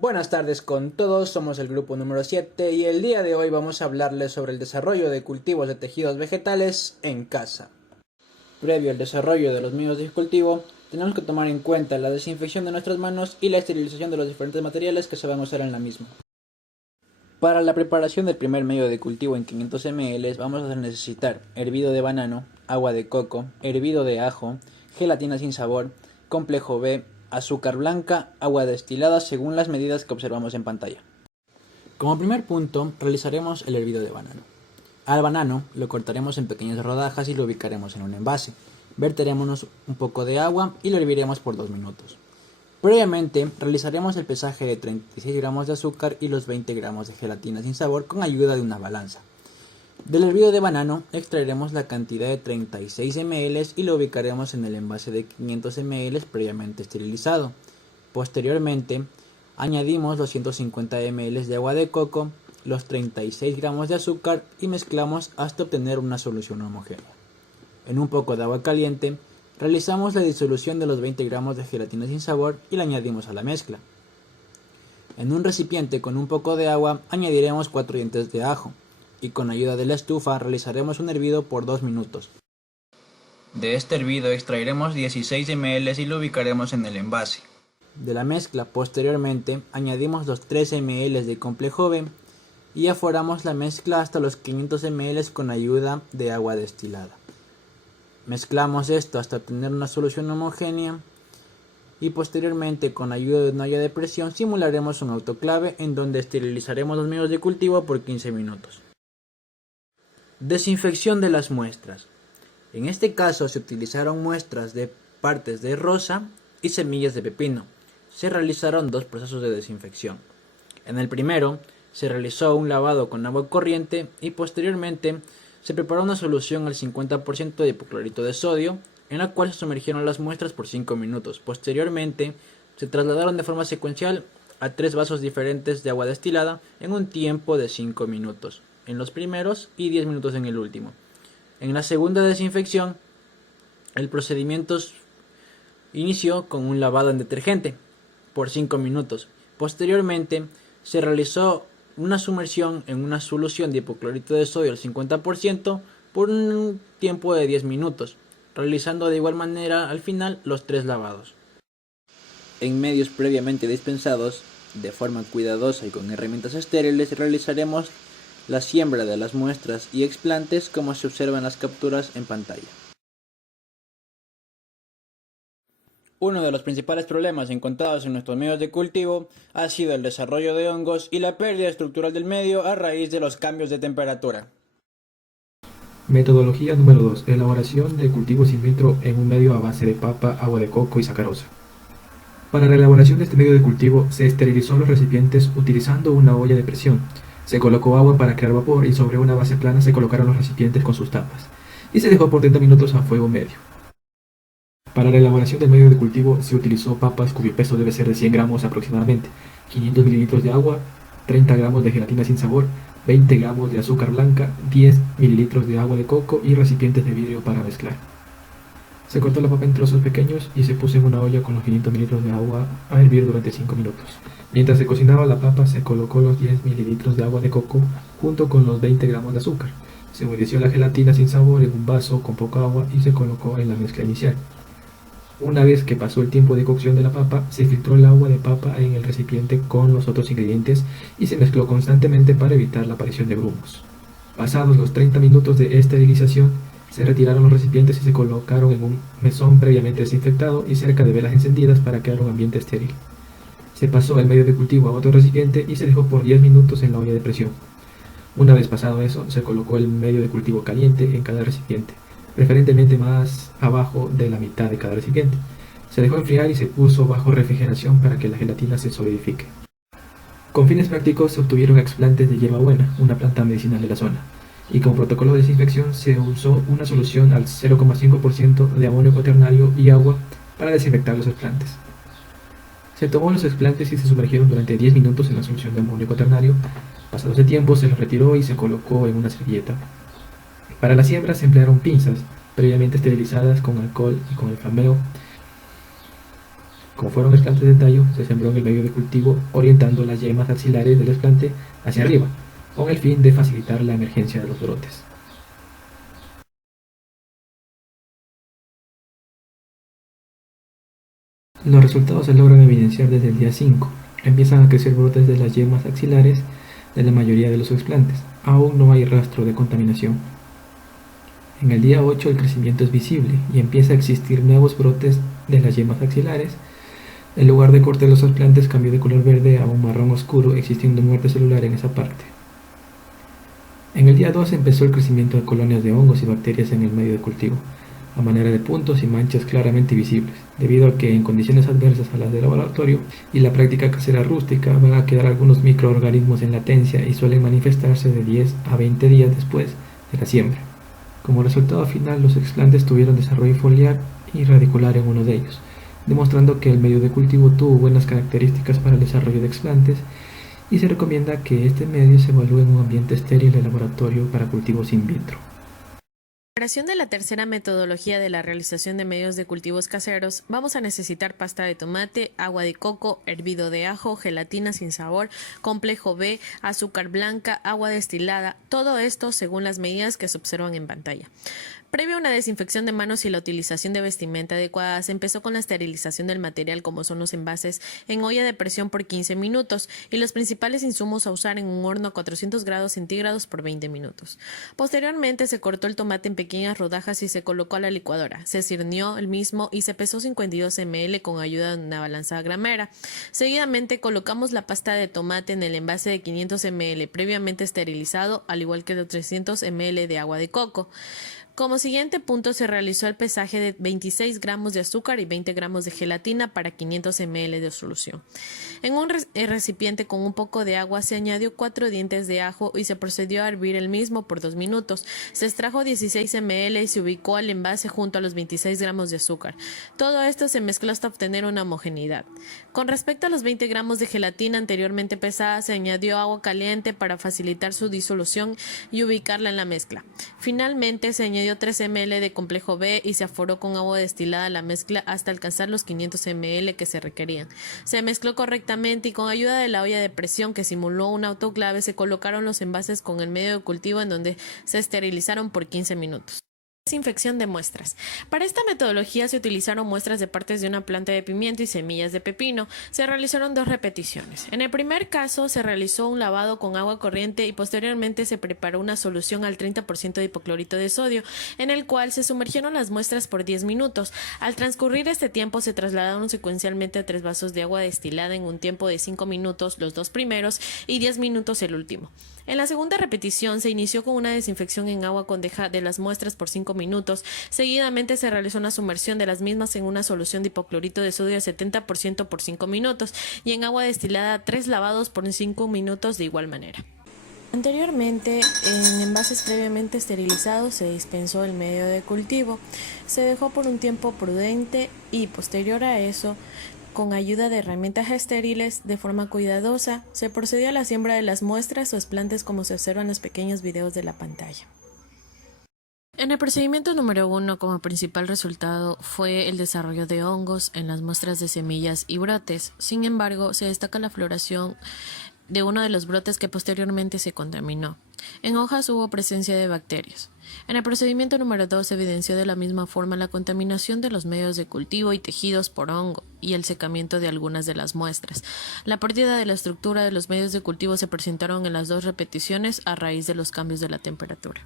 Buenas tardes con todos, somos el grupo número 7 y el día de hoy vamos a hablarles sobre el desarrollo de cultivos de tejidos vegetales en casa. Previo al desarrollo de los medios de cultivo, tenemos que tomar en cuenta la desinfección de nuestras manos y la esterilización de los diferentes materiales que se van a usar en la misma. Para la preparación del primer medio de cultivo en 500 ml vamos a necesitar hervido de banano, agua de coco, hervido de ajo, gelatina sin sabor, complejo B, azúcar blanca, agua destilada según las medidas que observamos en pantalla. Como primer punto, realizaremos el hervido de banano. Al banano lo cortaremos en pequeñas rodajas y lo ubicaremos en un envase. Verteremos un poco de agua y lo herviremos por 2 minutos. Previamente, realizaremos el pesaje de 36 gramos de azúcar y los 20 gramos de gelatina sin sabor con ayuda de una balanza. Del hervido de banano extraeremos la cantidad de 36 ml y lo ubicaremos en el envase de 500 ml previamente esterilizado. Posteriormente, añadimos los 150 ml de agua de coco, los 36 gramos de azúcar y mezclamos hasta obtener una solución homogénea. En un poco de agua caliente, realizamos la disolución de los 20 gramos de gelatina sin sabor y la añadimos a la mezcla. En un recipiente con un poco de agua añadiremos 4 dientes de ajo y con ayuda de la estufa realizaremos un hervido por 2 minutos. De este hervido extraeremos 16 ml y lo ubicaremos en el envase. De la mezcla posteriormente añadimos los 3 ml de complejo B y aforamos la mezcla hasta los 500 ml con ayuda de agua destilada. Mezclamos esto hasta obtener una solución homogénea y posteriormente con ayuda de una olla de presión simularemos un autoclave en donde esterilizaremos los medios de cultivo por 15 minutos. Desinfección de las muestras. En este caso se utilizaron muestras de partes de rosa y semillas de pepino. Se realizaron 2 procesos de desinfección. En el primero se realizó un lavado con agua corriente y posteriormente se preparó una solución al 50% de hipoclorito de sodio, en la cual se sumergieron las muestras por 5 minutos. Posteriormente, se trasladaron de forma secuencial a 3 vasos diferentes de agua destilada en un tiempo de 5 minutos en los primeros y 10 minutos en el último. En la segunda desinfección, el procedimiento inició con un lavado en detergente por 5 minutos. Posteriormente, se realizó una sumersión en una solución de hipoclorito de sodio al 50% por un tiempo de 10 minutos, realizando de igual manera al final los 3 lavados. En medios previamente dispensados, de forma cuidadosa y con herramientas estériles, realizaremos la siembra de las muestras y explantes como se observa en las capturas en pantalla. Uno de los principales problemas encontrados en nuestros medios de cultivo ha sido el desarrollo de hongos y la pérdida estructural del medio a raíz de los cambios de temperatura. Metodología número 2. Elaboración de cultivos in vitro en un medio a base de papa, agua de coco y sacarosa. Para la elaboración de este medio de cultivo se esterilizó los recipientes utilizando una olla de presión. Se colocó agua para crear vapor y sobre una base plana se colocaron los recipientes con sus tapas y se dejó por 30 minutos a fuego medio. Para la elaboración del medio de cultivo se utilizó papas cuyo peso debe ser de 100 gramos aproximadamente, 500 mililitros de agua, 30 gramos de gelatina sin sabor, 20 gramos de azúcar blanca, 10 mililitros de agua de coco y recipientes de vidrio para mezclar. Se cortó la papa en trozos pequeños y se puso en una olla con los 500 mililitros de agua a hervir durante 5 minutos. Mientras se cocinaba la papa se colocó los 10 mililitros de agua de coco junto con los 20 gramos de azúcar. Se humedeció la gelatina sin sabor en un vaso con poca agua y se colocó en la mezcla inicial. Una vez que pasó el tiempo de cocción de la papa, se filtró el agua de papa en el recipiente con los otros ingredientes y se mezcló constantemente para evitar la aparición de grumos. Pasados los 30 minutos de esterilización, se retiraron los recipientes y se colocaron en un mesón previamente desinfectado y cerca de velas encendidas para crear un ambiente estéril. Se pasó el medio de cultivo a otro recipiente y se dejó por 10 minutos en la olla de presión. Una vez pasado eso, se colocó el medio de cultivo caliente en cada recipiente, preferentemente más abajo de la mitad de cada recipiente. Se dejó enfriar y se puso bajo refrigeración para que la gelatina se solidifique. Con fines prácticos se obtuvieron explantes de hierbabuena, una planta medicinal de la zona, y como protocolo de desinfección se usó una solución al 0,5% de amonio cuaternario y agua para desinfectar los explantes. Se tomó los explantes y se sumergieron durante 10 minutos en la solución de amonio cuaternario. Pasado ese tiempo se los retiró y se colocó en una servilleta. Para la siembra se emplearon pinzas previamente esterilizadas con alcohol y con el flameo. Como fueron explantes de tallo, se sembró en el medio de cultivo orientando las yemas axilares del explante hacia arriba, con el fin de facilitar la emergencia de los brotes. Los resultados se logran evidenciar desde el día 5. Empiezan a crecer brotes de las yemas axilares de la mayoría de los explantes. Aún no hay rastro de contaminación. En el día 8 el crecimiento es visible y empieza a existir nuevos brotes de las yemas axilares. El lugar de corte de los explantes cambió de color verde a un marrón oscuro, existiendo muerte celular en esa parte. En el día 2 empezó el crecimiento de colonias de hongos y bacterias en el medio de cultivo, a manera de puntos y manchas claramente visibles, debido a que en condiciones adversas a las de laboratorio y la práctica casera rústica van a quedar algunos microorganismos en latencia y suelen manifestarse de 10 a 20 días después de la siembra. Como resultado final, los explantes tuvieron desarrollo foliar y radicular en uno de ellos, demostrando que el medio de cultivo tuvo buenas características para el desarrollo de explantes, y se recomienda que este medio se evalúe en un ambiente estéril de laboratorio para cultivos in vitro. Para la creación de la tercera metodología de la realización de medios de cultivos caseros, vamos a necesitar pasta de tomate, agua de coco, hervido de ajo, gelatina sin sabor, complejo B, azúcar blanca, agua destilada, todo esto según las medidas que se observan en pantalla. Previo a una desinfección de manos y la utilización de vestimenta adecuada, se empezó con la esterilización del material, como son los envases, en olla de presión por 15 minutos y los principales insumos a usar en un horno a 400 grados centígrados por 20 minutos. Posteriormente se cortó el tomate en pequeñas rodajas y se colocó a la licuadora. Se cirnió el mismo y se pesó 52 ml con ayuda de una balanza gramera. Seguidamente colocamos la pasta de tomate en el envase de 500 ml previamente esterilizado, al igual que los 300 ml de agua de coco. Como siguiente punto se realizó el pesaje de 26 gramos de azúcar y 20 gramos de gelatina para 500 ml de solución. En un recipiente con un poco de agua se añadió 4 dientes de ajo y se procedió a hervir el mismo por 2 minutos. Se extrajo 16 ml y se ubicó al envase junto a los 26 gramos de azúcar. Todo esto se mezcló hasta obtener una homogeneidad. Con respecto a los 20 gramos de gelatina anteriormente pesada, se añadió agua caliente para facilitar su disolución y ubicarla en la mezcla. Finalmente se añadió 3 ml de complejo B y se aforó con agua destilada a la mezcla hasta alcanzar los 500 ml que se requerían. Se mezcló correctamente y con ayuda de la olla de presión que simuló un autoclave se colocaron los envases con el medio de cultivo en donde se esterilizaron por 15 minutos. Desinfección de muestras. Para esta metodología se utilizaron muestras de partes de una planta de pimiento y semillas de pepino. Se realizaron 2 repeticiones. En el primer caso se realizó un lavado con agua corriente y posteriormente se preparó una solución al 30% de hipoclorito de sodio, en el cual se sumergieron las muestras por 10 minutos. Al transcurrir este tiempo se trasladaron secuencialmente a 3 vasos de agua destilada en un tiempo de 5 minutos los 2 primeros y 10 minutos el último. En la segunda repetición se inició con una desinfección en agua con deja de las muestras por 5 minutos. Seguidamente se realizó una sumersión de las mismas en una solución de hipoclorito de sodio de 70% por 5 minutos y en agua destilada 3 lavados por 5 minutos de igual manera. Anteriormente, en envases previamente esterilizados se dispensó el medio de cultivo. Se dejó por un tiempo prudente y posterior a eso, con ayuda de herramientas estériles, de forma cuidadosa, se procedió a la siembra de las muestras o explantes como se observa en los pequeños videos de la pantalla. En el procedimiento número 1, como principal resultado, fue el desarrollo de hongos en las muestras de semillas y brotes. Sin embargo, se destaca la floración de uno de los brotes que posteriormente se contaminó. En hojas hubo presencia de bacterias. En el procedimiento número 2 se evidenció de la misma forma la contaminación de los medios de cultivo y tejidos por hongo y el secamiento de algunas de las muestras. La pérdida de la estructura de los medios de cultivo se presentaron en las 2 repeticiones a raíz de los cambios de la temperatura.